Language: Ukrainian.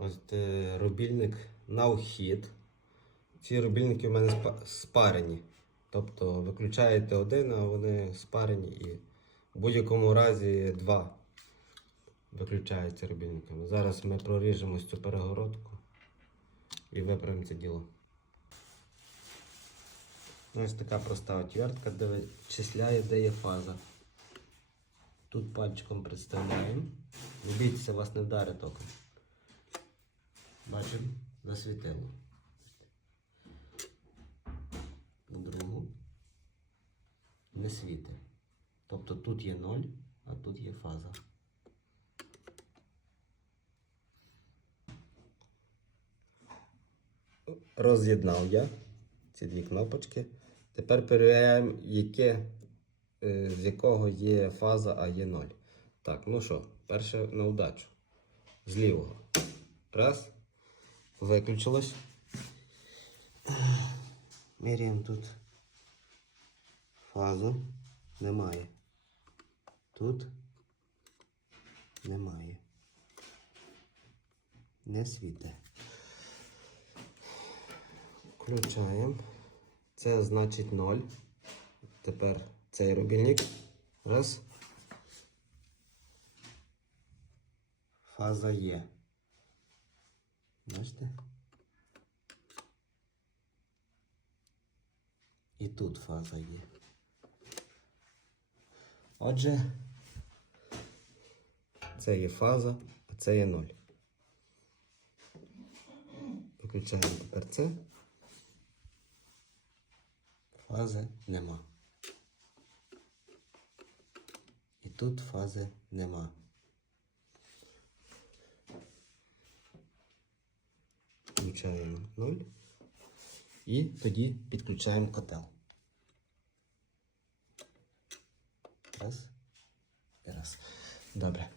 Ось е, рубільник на вхід. Ці рубільники в мене спарені. Тобто виключаєте один, а вони спарені і в будь-якому разі два виключаються рубільниками. Зараз ми проріжемо цю перегородку і виправимо це діло. Ну, Ось така проста отвертка, де вичисляє, де є фаза. Тут пальчиком представляємо. Бійтеся, вас не вдарить током. Бачимо, засвітило. У другу не світи. Тобто тут є 0, а тут є фаза. Роз'єднав я ці дві кнопочки. Тепер перевіряємо, яке, е, з якого є фаза, а є 0. Так, ну що, перше на удачу. З лівого. Раз. Виключилось. Міряємо тут фазу. Немає. Тут немає. Не світе. Включаємо. Це значить 0. Тепер цей рубільник. Раз. Фаза є. Бачите? І тут фаза є. Отже, це є фаза, а це є 0. Виключаємо тепер це. Фази нема. І тут фази нема. Включаємо 0. І тоді підключаємо котел. Раз. Раз. Добре.